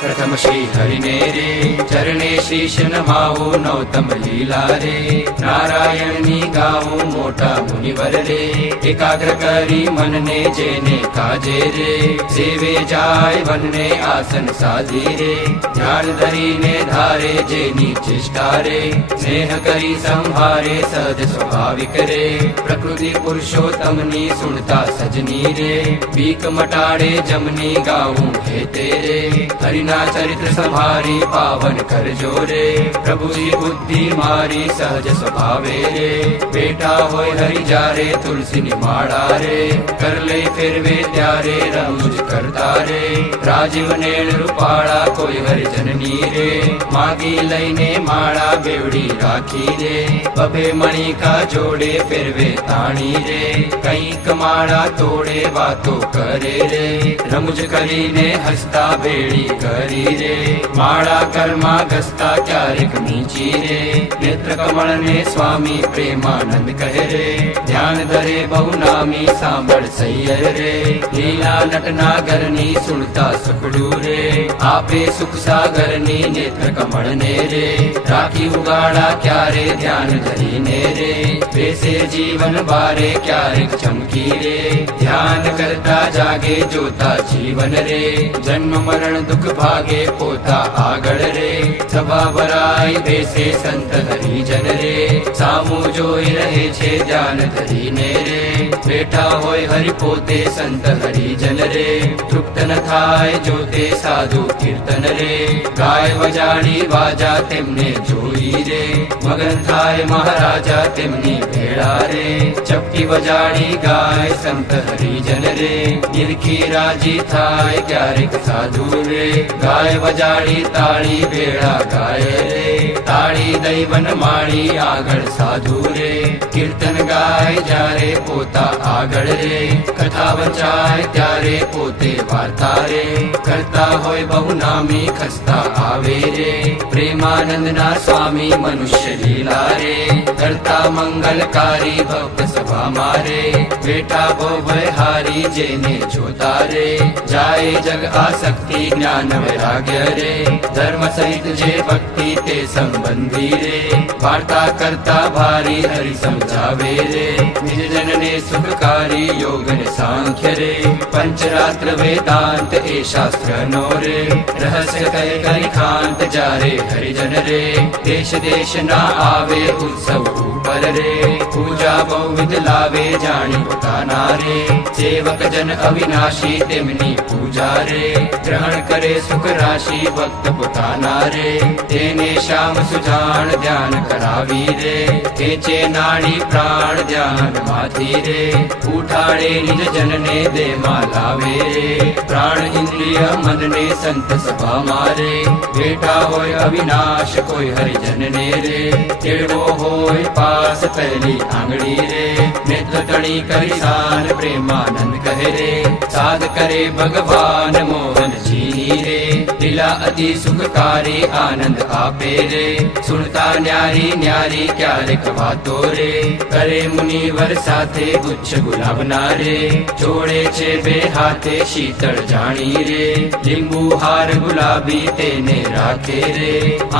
प्रथम श्री हरिने रे चरणे शीश नमावो नौतम लीला रे नारायण नी गावो मोटा मुनिवर रे एकाग्र करी मन ने जेने काजे रे सेवे जाय वन ने आसन साधी रे ध्यान धरी ने धारे जेनी चेष्टा रे स्नेह करी संभारे सहज स्वाभाविक रे प्रकृति पुरुषोत्तम नी सुनता सजनी रे बीक मटाड़े जमनी गाऊं हे तेरे हरिना चरित्र संभारी पावन कर जोरे प्रभु जी बुद्धि मारी सहज स्वभावे रे बेटा होय हरि जारे तुलसी निमाड़ा रे कर ले फिर वे त्यारे रमुज करता रे राजीव नेण रूपाड़ा कोई हरि जननी रे मागी लईने माड़ा बेवड़ी राखी रे बबे मणि का जोड़े फिर वे ताणी रे कई कमाड़ा तोड़े बातों करे रे रमुज करी ने हस्ता बेड़ी करी रे माड़ा कर्मा गस्ता क्यारिक नीची रे नेत्र कमल ने स्वामी प्रेमानंद कहे रे ध्यान धरे बहु नामी सांबड़ सैयर रे लीला नटनागर नी सुनता सुखडू रे आपे सुख सागर नी नेत्र कमल ने रे राखी उगाड़ा क्यारे ध्यान धरी ने रे वैसे जीवन बारे क्यारिक चमकी रे ध्यान करता जागे जोता जीवन रे जन्म मरण दुख भागे पोता आगड़ रे सभा बराई देसे संत हरिजन रे सामू जोई रहे छे ध्यान धरी ने रे बेटा होय हरि पोते संत हरिजन रे तृप्त न थाय जोते साधु कीर्तन रे गाय वजाड़ी वाजा तेमने जोई रे मगन थाय महाराजा तेमनी भेड़ा रे चपटी वजाड़ी गाय संत हरिजन रे निरखी राजी थाय क्यारिक साधु रे गाय वजाड़ी ताड़ी भेड़ा गाय रे ताड़ी दैवन माड़ी आगड़ साधु रे कीर्तन गाय जारे पोता आगड़ रे कथा वचाय त्यारे पोते वार्ता रे करता होय बहु नामी खस्ता आवे रे प्रेमानंद ना स्वामी मनुष्य लीला रे करता मंगलकारी भक्त सभा मारे बेटा वो हारी जेने जोता रे जाए जग आसक्ति ज्ञान वैराग्य रे धर्म सहित जे भक्ति ते संबंधी रे वार्ता करता भारी हरि समझावे रे निज जन ने सुखकारी योग ने सांख्य रे पंचरात्र वेदांत ए शास्त्र नो रे रहस्य कहे करि खांत जारे हरिजन रे देश देश ना आवे उत्सव ऊपर रे पूजा बहुविध लावे जानी पुताना रे सेवक जन अविनाशी तेमनी पूजा रे ग्रहण करे सुख राशि भक्त पुताना रे तेने श्याम सुजान ध्यान करावी रे तेचे नाड़ी प्राण ध्यान माथी रे उठाड़े निज जन ने दे मालावे रे प्राण इंद्रिय मन ने संत सभा मारे बेटा होय अविनाश कोई हरिजन ने रे तेड़ो होय पास पहली आंगड़ी रे नेत्र तड़ी करिसान प्रेमानंद कहे रे साध करे भगवान मोहन जी रे लीला अति सुखकारी आनंद आपे रे सुनता न्यारी न्यारी क्यारिक बातो रे करे मुनिवर साथे गुच्छ गुलाब नारे जोड़े छे बे हाथे शीतल जानी रे लिंबू हार गुलाबी तेने राखे रे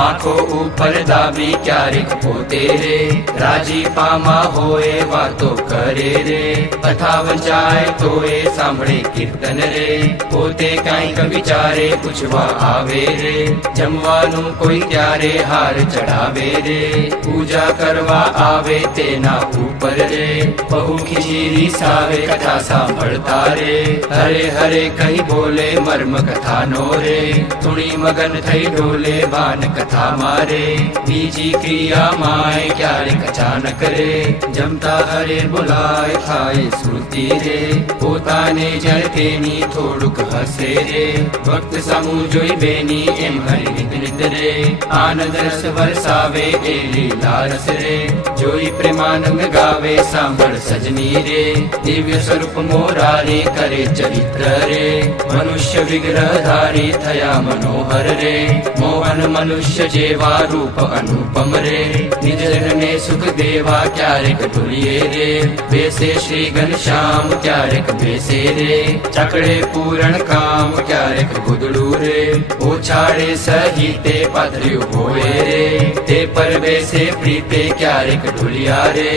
आंखों ऊपर दाबी क्यारिक पोते रे राजी पामा होए वातो करे रे कथा वंचाए तोए सांभळे कीर्तन रे पोते कांईक विचारे पूछवा आवे रे जमवानु कोई त्यारे हार चढ़ावे रे पूजा करवा आवे तेना ऊपर रे बहु खीरी सावे कथा सांभळता रे हरे हरे कही बोले मर्म कथा नो रे तुणी मगन थई डोले बान कथा मारे बीजी क्रिया माय क्यारिक अचानक रे जमता हरे बुलाय खाए श्रुति रे पोताने जय तेनी थोड़ुक हसे रे भक्त समूह जोई बेनी एम हरि नित नित रे आनंद रस बरसावे ए लीला रस रे जोई प्रेमानंद गावे सांभळ सजनी रे दिव्य स्वरूप मोरारी करे चरित्र रे मनुष्य विग्रह धारी थया मनोहर रे मोहन मनुष्य जेवा रूप अनुपम रे निज जन ने सुख देवा क्यारिक डुलिए रे बेसे श्री घनश्याम क्यारिक बेसे रे चकड़े पूरण काम क्यारिक गुदड़ू रे ઓછાળે સહિતે પાથર્યું હોય રે, તે પર બેસે પ્રીતે ક્યારેક ઢોલિયા રે,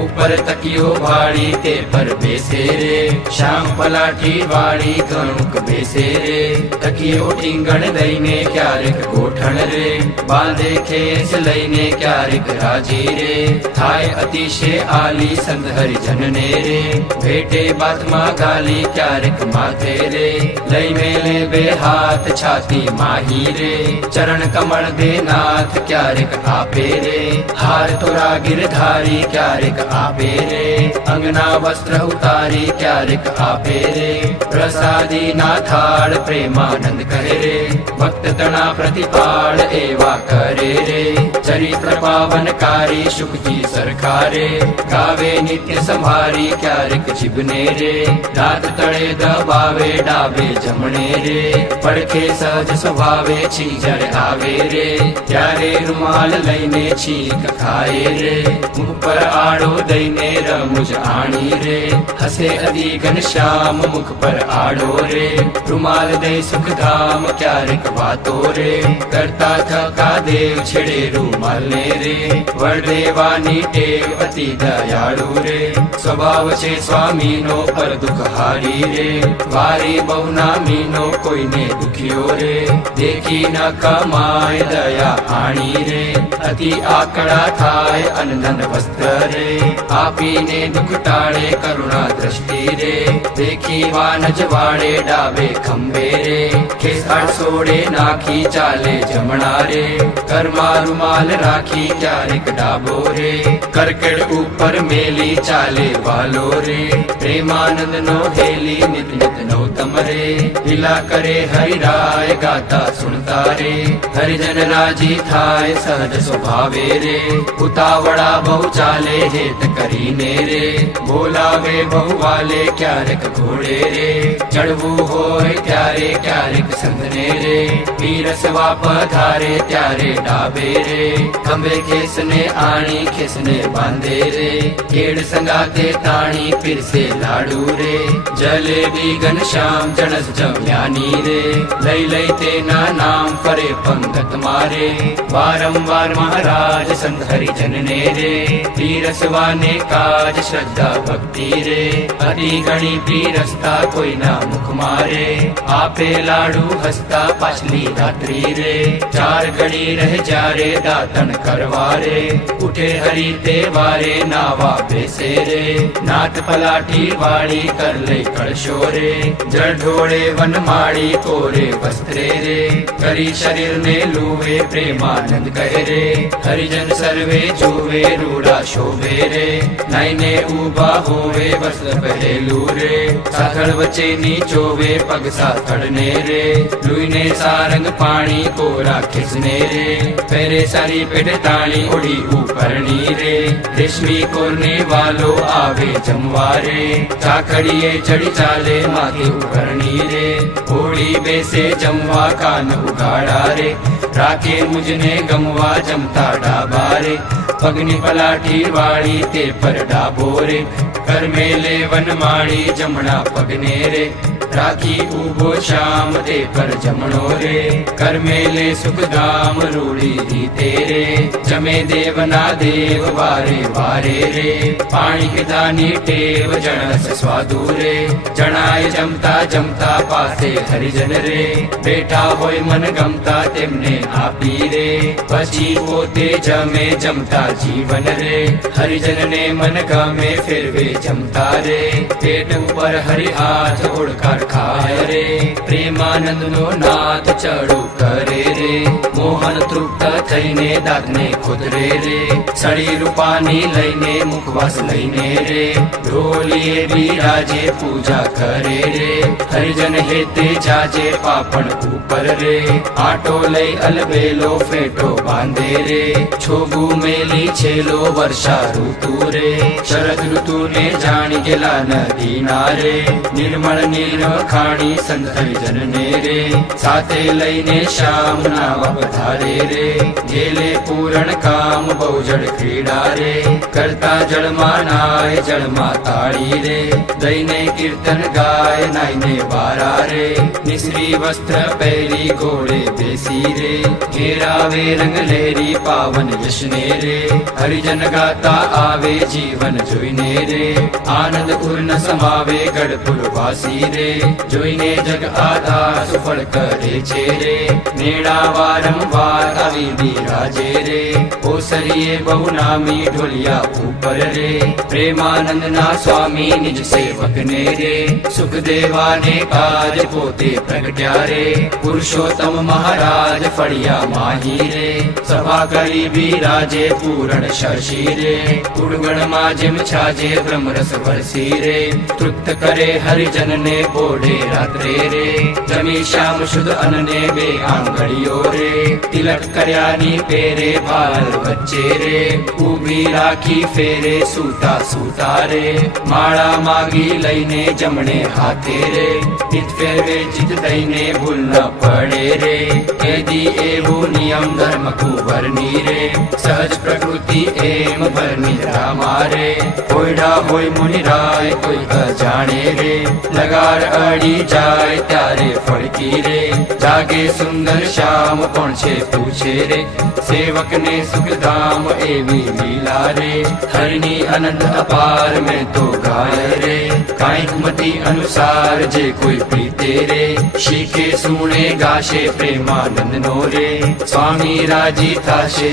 ઉપર તકિયો વાળી તે પર બેસે રે, શ્યામ પલાઠી વાળી ઘણુક બેસે રે, તકિયો ટીંગણ લઈને ક્યારેક ગોઠણ રે, બાંધે ખેસ લઈને ક્યારેક રાજી રે, થાય અતિશય આલી સંત હરિજનને રે, ભેટે બાતમાં ગાલી ક્યારેક માથે રે, લઈ મેલે બે હાથ છાતી માહી રે, ચરણ કમળ દે નાથ ક્યારેક આપે રે, હાર તોરા ગિરધારી ક્યારેક આપે રે, અંગના વસ્ત્ર ઉતારી ક્યારેક આપે રે, પ્રસાદી ના થાળ પ્રેમાનંદ કહે રે, ભક્ત તણા પ્રતિપાળ એવા કરે રે, ચરિત્ર પાવનકારી શુકજી સરખારે, ગાવે નિત્ય સંભારી ક્યારેક જીભને રે, દાંત તળે દબાવે ડાબે જમણે રે, પડખે સહજ સ્વભાવે છી જ્યારે આવે રે, ત્યારે રૂમાલ લઈને છીંક ખાય રે, મુખ પર આડો દઈને રમૂજ આણી રે, હસે અતિ ઘનશ્યામ મુખ પર આડો રે, રૂમાલ દે સુખધામ ક્યારેક વાતો રે, કરતા થકા દેવ છેડે રૂમાલ ને રે, વરદેવાની ટેવ અતિ દયાળુ રે, સ્વભાવ છે સ્વામીનો પર દુઃખ હારી રે, વારી બહુ નામીનો કોઈને દુખ્યો રે, દેખી ન કમાય દયા આણી રે, અતિ આકડા થાય અનધન વસ્ત્ર રે, આપીને દુઃખ ટાળે કરુણા દ્રષ્ટિ રે, દેખી વાનજ વાળે ડાબે ખંભે રે, ખેસાડ સોડે નાખી ચાલે જમણા રે, ઘરમાં રૂમાલ રાખી ક્યારેક ડાબો રે, કરકડ ઉપર મેલી ચાલે વાલો રે, પ્રેમાનંદ નો હેલી નિત નિત નૌતમ રે, લીલા કરે હરિરાય ગાતા સુણતા રે, હરિજન રાજી થાય સહજ સ્વભાવે રે, ઉતાવળા બહુ ચાલે હેત કરીને રે, બોલાવે બહુ વાલે ક્યારેક ઘોડે રે, ચડવું હોય ત્યારે ક્યારેક સંતને રે, પીરસવા પધારે ત્યારે ડાબે રે, ખંભે ખેસને આણી ખેસને બાંધે રે, કેડ સંગાતે તાણી પીરસે લાડુ રે, જલેબી ઘનશ્યામ જણસ જમ્યાની રે, લઈ લઈ તેના નામ ફરે પંગત મારે, વારંવાર મહારાજ સંત હરિજનને રે, પીરસવાને કાજ શ્રદ્ધા ભક્તિ રે, અતિ ઘણી પીરસતા કોઈના મુખ મારે, આપે લાડુ હસતા પાછલી રાત્રિ રે, ચાર ઘડી રહે જ્યારે દાતણ કરવા રે, ઉઠે હરી તે વારે નાવા બેસે રે, નાથ પલાઠી વાળી કર લે કળશો રે, જળ ઢોળે વનમાળી કોરે વસ્ત્રે રે, કરી શરીરને લૂવે પ્રેમાનંદ કહે રે, હરિજન સર્વે જુવે રૂડા શોભે રે, નાઈને ઊભા હોવે વસ્ત્ર પહેરેલું રે, સાથળ વચ્ચે નીચોવે પગ સાથળને રે, લુઈને સારંગ પાણી કોરા ખેસને રે, પહેરે સારી પેટ તાળી ઓઢી ઉપરણી રે, રેશમી કોરને વાલો આવે જમવા રે, ચાકડીએ ચડી ચાલે માથે ઉપરણી રે, હોળી બેસે જમવા કાન ઉગાડા રે, રાખે મુજને ગમવા જમતા ડાબા રે, પગની પલાઠી વાળી તે પર ડાબો રે, કર મેલે વનમાળી જમણા પગને રે, રાખી ઉભો શ્યામ તે પર જમણો રે, કર મેલે સુખધામ રૂડી રીતે રે, જમે દેવના દેવ વારે વારે રે, પાણી પીધાની ટેવ જણસ સ્વાદુ રે, જણાય જમતા જમતા પાસે હરિજન રે, બેઠા હોય મન ગમતા તેમને આપી રે, પછી પોતે જમે જમતા જીવન રે, હરિજનને મન ગમે ફેરવે જમતા રે, પેટ ઉપર હરિ હાથ ઓળકાર ખાય રે, પ્રેમાનંદ નો નાથ ચડુ કરે રે, મોહન તૃપ્ત થઈને દાંતને ખોદરે રે, સળી રૂપાની લઈને મુખવાસ લઈને રે, ઢોલીએ બિરાજે પૂજા કરે રે, હરિજન હેતે જાજે પાપણ ઉપર રે, આટો લઈ અલબેલો ફેટો બાંધે રે, છોગુ મેલી છેલો વર્ષા ઋતુ રે, શરદ ઋતુ ને જાણી ગયેલા નદી ના રે, નિર્મળ નિર્ખાણી સંત હરિજનને રે, સાથે લઈને શ્યામ નાવા પધારે રે, ગેલે પૂરણ કામ બહુ જળ ક્રીડા રે, કરતા જળમાં નાય જળમાં તાળી રે, દઈને કીર્તન ગાય નાઈને બારા રે નિસરી વસ્ત્ર પહેરી ઘોડે બેસી રે ઘેરાવે રંગ લહેરી પાવન જશને રે હરિજન ગાતા આવે જીવન જોઈને રે આનંદ પૂર્ણ સમાવે ગઢપુર વાસી રે જોઈને જગ આધાર સુફળ કરે છે રે મેળા વારંવાર આવી બિરાજે રે ઓસરીએ બહુ નામી ઢોલિયા ઉપર રે પ્રેમાનંદ ના સ્વામી નિજ સેવક ને રે સુખ દેવાને કાજ પોતે પ્રગટ્યા રે પુરુષોત્તમ મહારાજ ફળિયા માહી રે સભા કરી બિરાજે પૂરણ શશી રે ગુણગણ માં જેમ છાજે બ્રહ્મરસ વરસી રે તૃપ્ત કરે હરિજન ને બોઢે રાત્રે રે જમી શ્યામ શુદ્ધ અનને બે આંગળીઓ રે તિલક કર્યાની પેરે ભાલ વચ્ચે રે ઉભી રાખી ફેરે સૂતા સૂતા રે માળા માગી લઈને જમણે હાથે રે ચિત ફેરવે ચિત દઈને ભૂલ ન પડે રે કેદી એવું નિયમ ધર્મ કુંવરની રે સહજ પ્રકૃતિ એમ ભરની રામારે કોઈડા હોય મુનિરાય કોઈ અજાણે રે લગાર અડી જાય ત્યારે ફળકી રે જાગે સુંદર શ્યામ કોણ છે પૂછે રે સેવક ને સુખધામ એવી લીલા રે હરની અનંત અપાર મેં તો ગાય રે કાંઈક મતિ અનુસાર જે કોઈ પ્રીતે રે શીખે સુણે ગાશે પ્રેમાનંદ નો રે સ્વામી રાજી થાશે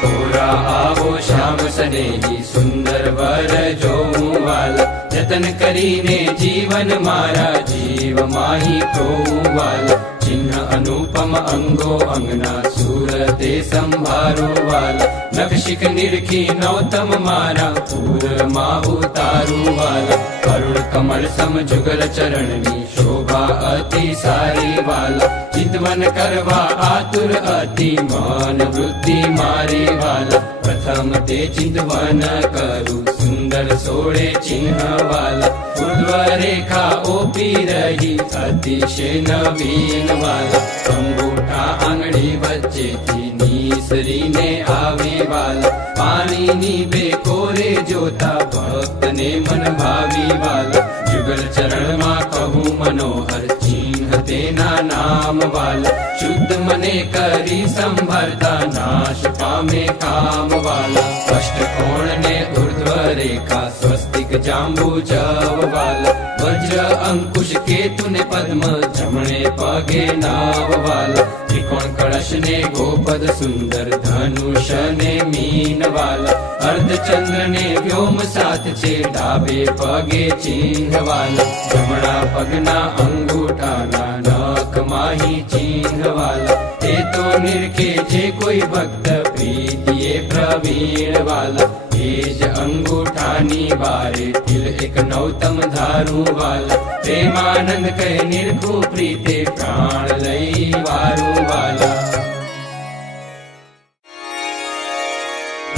થોડા આવો શ્યામ સનેહી સુંદર વર જોઉં વાલા જતન કરીને જીવન મારા જીવ માહી પ્રોવું વાલા ચિહ્ન અનુપમ અંગો અંગના સુરતે સંભારો વાલા નખશિક નિરખી નૌતમ મારા પૂરમાં ઉતારું વાલા કરુણ કમળ સમ જુગલ ચરણની શોભા અતિ સારી વાલા ચિંતવન કરવા આતુર અતિ મન વૃત્તિ મારી વાલા પ્રથમ તે ચિંતવન કરું સુંદર સોળે ચિહ્ન વાલા ઉર્ધ્વ રેખા ઓપી રહી અતિશય નવીન વાલા અંગૂઠા આંગળી વચ્ચેથી નીસરીને આવે વાલા પાણીની બે કોરે જોતા ભક્તને મન ભાવી વાલા જુગલ ચરણમાં કહું મનોહર ચિહ્ન તેના નામ વાલા શુદ્ધ મને કરી સંભળતા નાશ પામે કામ વાલા અષ્ટકોણ ને ઉર્ધ્વ રેખા સ્વસ્તિક જાંબુ જવ વાલા વજ્ર અંકુશ કેતુ ને પદ્મ જમણે પગે નાવ વાલા ત્રિકોણ કળશ ને ગોપદ સુંદર ધનુષ ને મીન વાલા અર્ધચંદ્ર ને વ્યોમ સાત છે ડાબે પગે ચિહ્ન વાલા જમણા પગના અંગૂઠાના નખ માહી ચિહ્ન વાલા તે તો નિરખે જે કોઈ ભક્ત પ્રીતિએ પ્રવીણ વાલા એ જ અંગૂઠાની બારે તિલ એક નૌતમ ધારું વાલા પ્રેમાનંદ કહે નિરખું પ્રીતે પ્રાણ લઈ વારું વાલા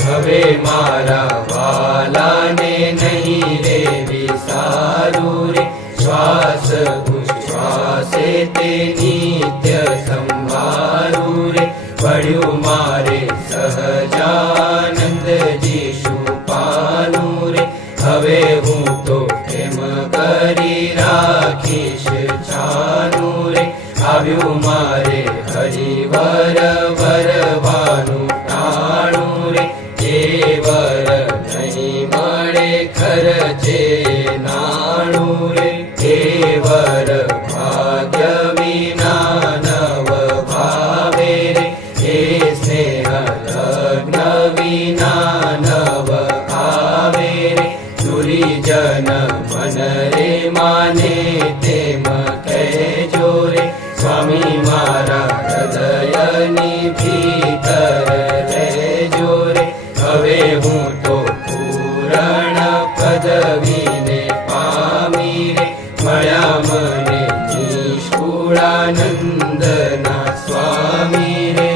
હવે મારા વાલાને નહીં રે વિસારું રે શ્વાસ ઉશ્વાસે તે નિત્ય સંભારું રે પડ્યું મારે સહજાનંદજી શુપાનું રે હવે હું તો એમ કરી રાખીશ છાનું રે આવ્યું મારે હરિવર વરવાનું ટાણું રે એ વર નહીં મળે ખર્ચે નાણું રે એ વર ભાગ્ય વિના નવ ભાવે રે એ સ્નેહ લગ્ન વિના નવ આવે રે સુરીજન મન રે માને તેમ કહેજો રે સ્વામી મારા હૃદયની ભીતર રહેજો રે હવે હું તો પૂરણ પદવીને પામી રે મળ્યા મને નિષ્કુળાનંદના સ્વામી રે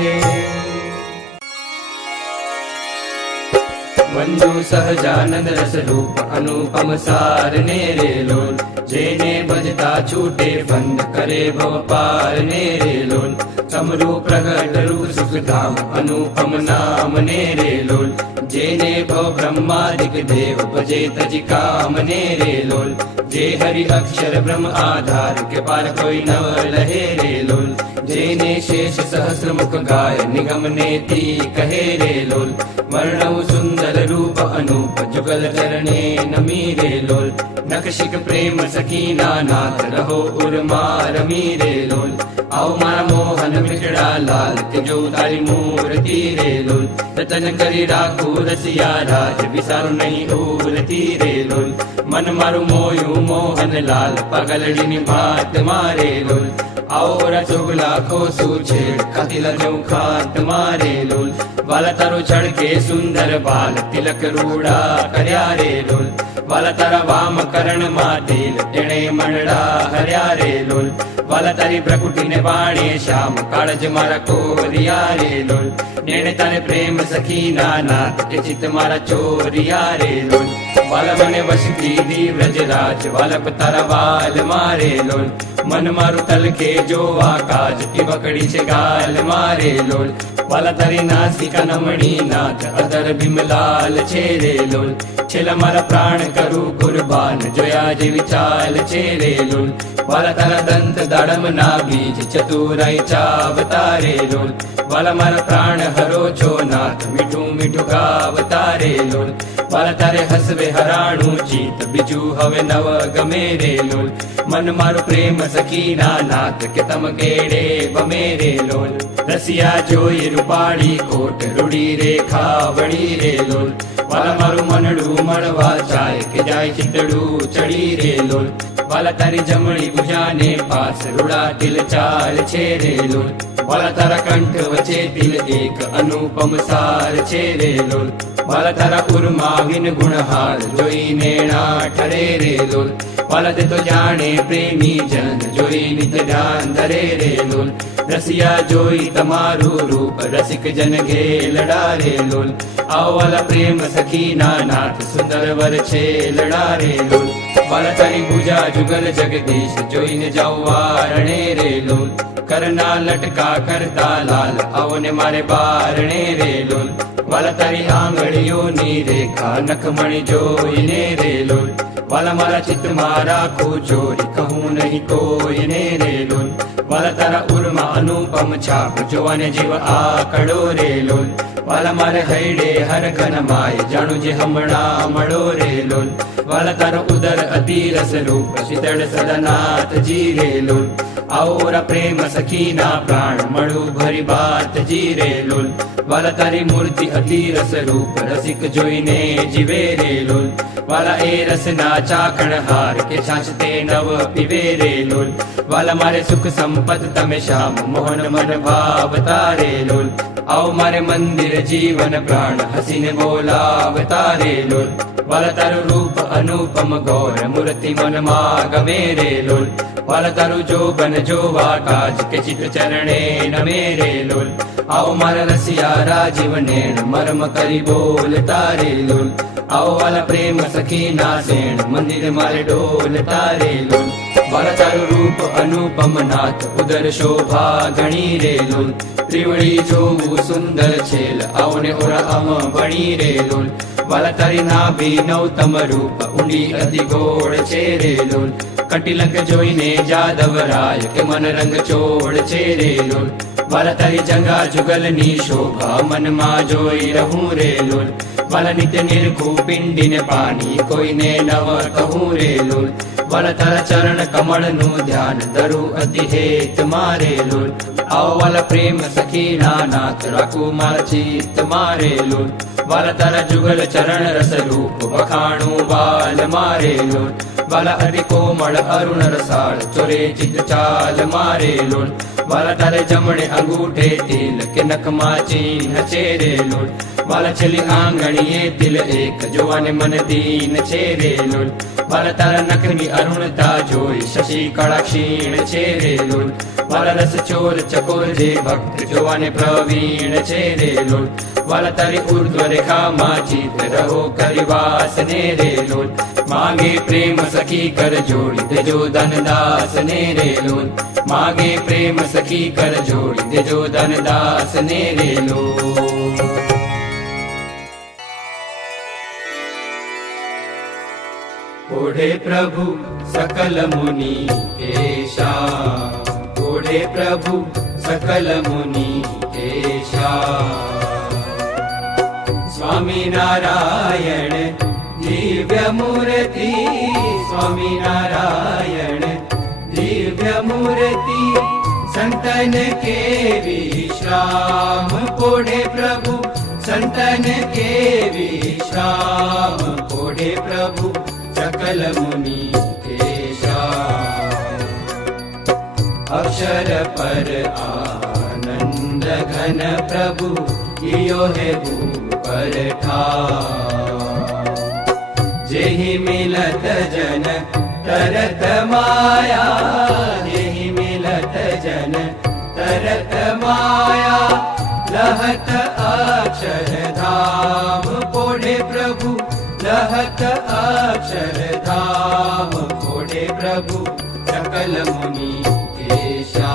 મંજુ સહજાનંદ રસ રૂપ અનુપમ સાર ને રે લોલ જેને ભજતા છૂટે બંધ કરે ભવ પાર ને રે લોલ સમરૂ પ્રગટ રૂપ સુખધામ અનુપમ નામ ને રે લોલ जेने भव ब्रह्मादिक देव भजे तजी कामने रे लोल जे हरि अक्षर ब्रह्म आधार के पार कोई नव लहे रे लोल जेने शेष सहस्र मुख गाय निगम नेति कहे रे लोल वर्णव सुंदर रूप अनूप जुगल चरणे नमी रे लोल नखशिक प्रेम सकीना नाथ रहो उर्मा रमी रे लोल आओ मारा मोहन मिटड़ा लाल तेजो तारी मूर्ति रे लोल रतन करी राखू रसिया राज विसारू नहीं उरती रे लोल मन मारू मोयू मोहन लाल पगलड़ी निभात मारे लोल आओ रसोगला को सूछेड़ कतिला जो खात मारे लोल वाला तारो चढ़ के सुंदर बाल तिलक रूड़ा कर्या रे लोल वाला तारा वाम करण मातेल टेणे मंडड़ा हर्या रे लोल वाला तारी प्रकुटी ने बाणे श्याम काळज मारा कोरिया रे लोल नेणे तारे प्रेम सखी नाथ के चित मारा चोरिया रे लोल वाला मने वश की दी व्रजराज वाला तारा वाल मारे लोल मन मारू तल के जो आकाश की बकड़ी से गाल मारे लोल वाला तारी नासिका नमणी नाथ अदर बिमलाल छेरे लोल छेला मारा प्राण करू कुर्बान जोया जेवी चाल छेरे लोल वाला तारा दंत दाड़म ना बीज चतुराई चावतारे लोल वाला मारा प्राण हरो छो नाथ मीठू मीठू गावतारे लोल वाला तारे हसवे हराणू चीत बिजू हवे नव गमे रे लोल मन मारू प्रेम सखीना नाथ के तम केड़े बमेरे लोल रसिया जोई रूपाड़ी कोट रूड़ी रेखा वड़ी रे लोल वाला मारू मनडू मड़वा चाय के जाय चितड़ू चढ़ी रे लोल वाला तारी जमणी भुजाने पास रूड़ा तिल चाल छे रे लोल वाला तारा कंठ वचे तिल एक अनुपम सार छे रे लोल वाला तारा उर्मा विन गुणहार जोई नेणा ठरे रे लोल वाला ते तो जाने प्रेमी जन जोई नित ध्यान धरे रे लोल रसिया जोई तमारू रूप रसिक जन गे लड़ा रे लोल आओ वाला प्रेम सखी नाथ सुंदर वर छे लड़ा रे लोल वाला तारी पूजा जुगल जगदीश जोई ने जाओ वारणे रे लोल करना लटका करता लाल आओ ने मारे बारणे रे लोल वाला तारी आंगड़ियों नी रेखा नखमणि जोई ने रे लोल वाला मारा चित मारा को चोरी कहूँ नहीं कोई ने रे लोल वाला तारा उर्मा अनुपम छाप जोवाने जीव आकड़ो रे लोल वाला मारे हैडे हर घन माय जाणू जे हमणा मड़ो रे लोल वाला तारो उदर अति रस रूप शीतल सदनाथ जी रे लोल आओरा प्रेम सखीना प्राण मड़ू भरी बात जी रे लोल वाला तारी मूर्ति अति रस रूप रसिक जोईने जीवे रे लोल वाला ए रस नाचा कणहार के छाछते नव पीवे रे लोल वाला मारे सुख संपत तमे श्याम मोहन मन भावतारे लोल आओ मारे मंदिर जीवन प्राण हसीने बोलावतारे लोल वाला तारू रूप अनुपम गौर मूर्ति मन मागमे रे लोल वाला तारू जो बन जो वाकाज के चित चरणे न मेरे लोल आओ मारा रसिया राजीव नैन मर्म करी बोल तारे लोल आओ वाला प्रेम सखीना सेण मंदिर मारे डोल तारे लोल वाला तारू रूप अनुपम नाथ उदर शोभा गणी रे लोल त्रिवड़ी जो सुंदर छेल आओ ने ओरा अम बणी रे लोल वाला तारी नाभि नवतम रूप ऊंडी अति गोड़ छे रे लोल कटिलंक जोईने जादव राय के मन रंग चोड़ छे रे लोल वाला तारी जंगा जुगलनी शोभा मन मा जोई रहूं रे लोल वाला नित्य निरखू पिंडी ने पानी कोई ने नव कहूं रे लोल वाला तारा चरण कमल नु ध्यान धरू अति हेत मारे लोल आओ वाला प्रेम सखीना नाथ राखू मारा चित मारे लोल वाला तारा जुगल चरण रस रूप वखाणू बाल मारे लोल वाला अति कोमल अरुण रसाल चोरे चित चाल मारे लोल वाला तारे जमणे अंगूठे तिल के नख माची चेरे लोल वाला चली आंगणिये तिल एक जोवाने मन दीन चेरे लोल वाला तारा नखनी अरुणता जोई शशि कड़ा क्षीण चेरे लोल वाला रस चोर चकोर जे भक्त जोवाने प्रवीण चेरे लोल वाला तारी ऊर्ध्व रेखा माचित रहो करिवास ने रे लोल मांगे प्रेम सखी कर जोड़ी दे जो धन दास ने रे लोल मांगे प्रेम सखी कर जोड़ी दे जो धन दास ने रे लोल। ओढे प्रभु सकल मुनि केशा, ओढे प्रभु सकल मुनि केशा। स्वामी नारायण दिव्य मूर्ति, स्वामी नारायण दिव्य मूर्ति, संतन के विश्राम ओढे प्रभु, संतन के विश्राम ओढे प्रभु सकल मुनि केशा। अक्षर पर आनंद घन प्रभु, इयो है ऊपर ठार। जेहि मिलत जन तरत माया, जेहि मिलत जन तरत माया। लहत अक्षर धाम ओढे प्रभु, लहत अक्षर धाम ओढे प्रभु सकल मुनि केशा।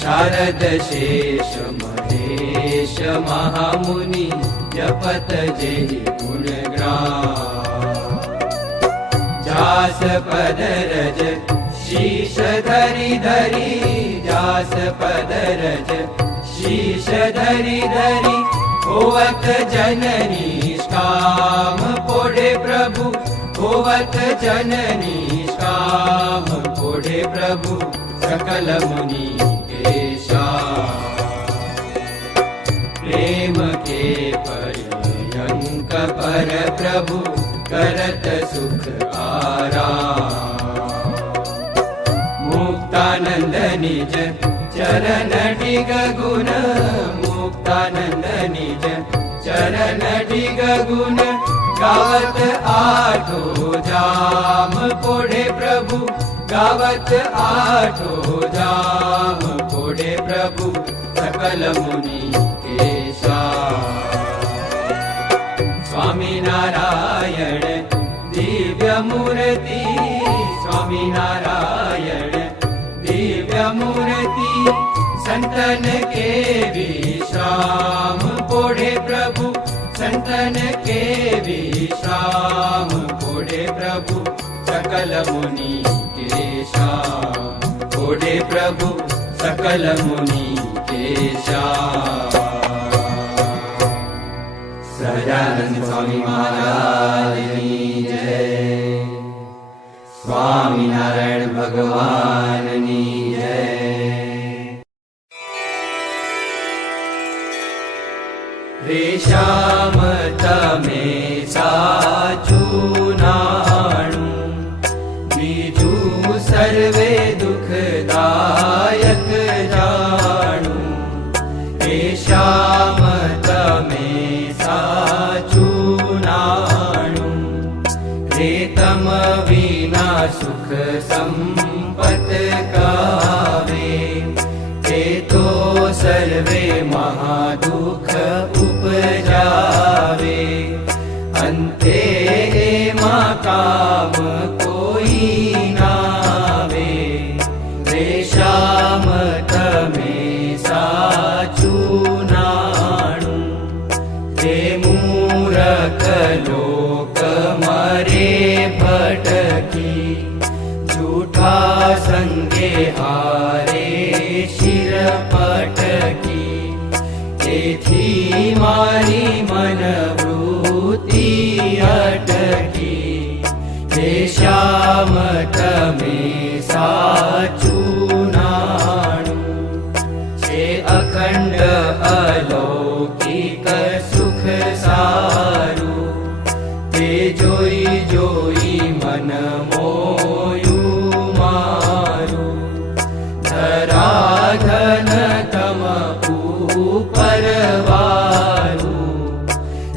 शारद शेष महेश महामुनि, जपत जेहि गुणग्राम। जास पद रज शीश धरि धरि, जास पद रज शीश धरि धरि, होवत जननी काम ओढे प्रभु, होवत जननी काम ओढे प्रभु सकल मुनि केशा। प्रेम के पर्यंक पर प्रभु, करत सुख आराम। मुक्तानंद निज चरण डिग गुण, मुक्तानंद निज चरण डिग गुण। गावत आठो जाम ओढे प्रभु, गावत आठो जाम ओढे प्रभु सकल मुनि केशा। स्वामी नारायण दिव्य मूर्ति, स्वामी नारायण दिव्य मूर्ति, संतन के विश्राम ओढे प्रभु, संतन के विश्राम ओढे प्रभु सकल मुनि केशा। ओढे प्रभु सकल मुनि केशा। सहजानंद स्वामी महाराज की जय। स्वामी नारायण भगवान की जय। रेशाम तमे साचुं नाणु, बीजू सर्वे दुखदायक जाणु। रेशाम तमे साचुं नाणु, रेतम विना सुख संपत कावे। ते तो सर्वे महादुख उपजावे, अंते मा काम कोई नावे। रेशाम तमे साचुं नाणु, ते मूरख लोक मरे भटकी। झूठा संगे हारे शिर पटकी, तेथी मारी मन वृत्ति अटकी। रेशाम तमे साचुं नाणु, छे अखंड अलौकिक सुख सारू। ते जोई जोई मन मोयू मारू, धराधन तम ऊपर वारू।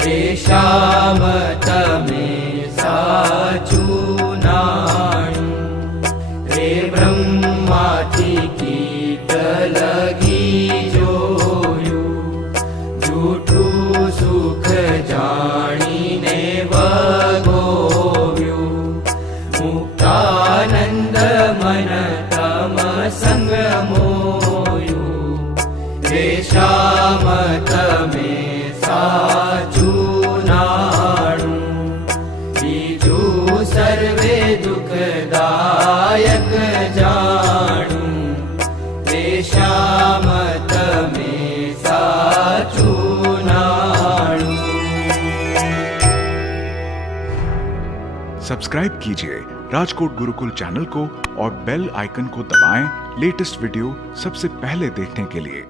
रेशाम तमे साचुं नाणु, रे ब्रह्माथी कीट लगी जोयू। जूठू सुख जाणीने वगोव्यू, मुक्तानंद मन तम संग मोयू। रेशाम तमे साचुं नाणु, जूनाणु। सब्सक्राइब कीजिए राजकोट गुरुकुल चैनल को और बेल आइकन को दबाएं लेटेस्ट वीडियो सबसे पहले देखने के लिए।